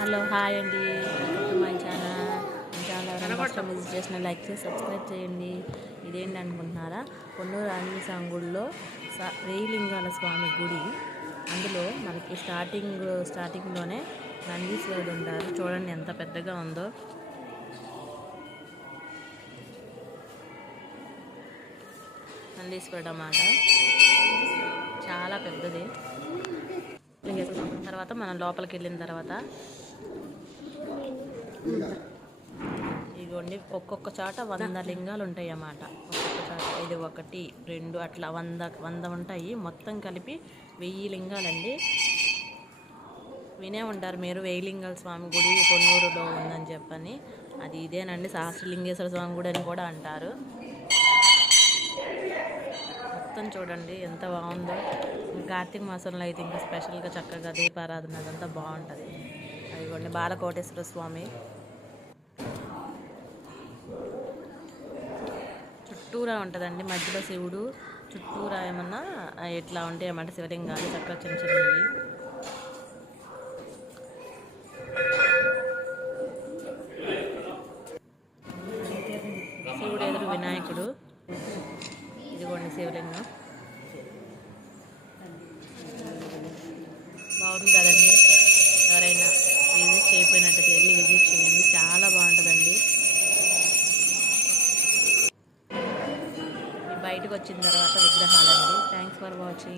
Hello hi అండి. My channel. Channel ఎవరైనా visit చేసిన లైక్ చేసి సబ్స్క్రైబ్ చేయండి. ఇదేంటి అనుకుంటున్నారా? కొన్నూరు ఆంజనేయ స్వామి గుడిలో స్వామి గుడి. అందులో మనకి స్టార్టింగ్ స్టార్టింగ్లోనే నందీశ్వరుడు ఉంటారు. చూడండి ఎంత పెద్దగా ఉందో. నందీశ్వరుడు అన్నమాట. చాలా పెద్దది. తర్వాత మనం లోపలికి వెళ్ళిన తర్వాత ఇదిగోండి ఒక్కొక్క చాట వంద లింగాలు ఉంటాయి అన్నమాట ఒక్కొక్క చాట ఇది ఒకటి రెండు అట్లా వంద వంద ఉంటాయి. మొత్తం కలిపి వెయ్యి లింగాలండి. వినే ఉంటారు మీరు వెయ్యి లింగాల స్వామి గుడి కొన్నూరులో ఉందని చెప్పని. అది ఇదేనండి సహస్రలింగేశ్వర స్వామి గుడి అని కూడా అంటారు. మొత్తం చూడండి ఎంత బాగుందో. కార్తీక మాసంలో అయితే ఇంకా స్పెషల్గా చక్కగా దీపారాధన అదంతా బాగుంటుంది. ఇదిగోండి బాలకోటేశ్వర స్వామి. చుట్టూరా ఉంటుందండి మధ్యలో శివుడు. చుట్టూరా ఏమన్నా ఎట్లా ఇట్లా ఉంటాయి అన్నమాట శివలింగాలు చక్కగా చిన్న చిన్నవి. శివుడు ఎదురు వినాయకుడు. ఇదిగోండి శివలింగం. బాగుంది కదండి? ఎవరైనా విజిట్ చేయకపోయినట్టయితే వెళ్ళి విజిట్ చేయండి. చాలా బాగుంటుందండి. బయటకు వచ్చిన తర్వాత విగ్రహాలండి. Thanks for watching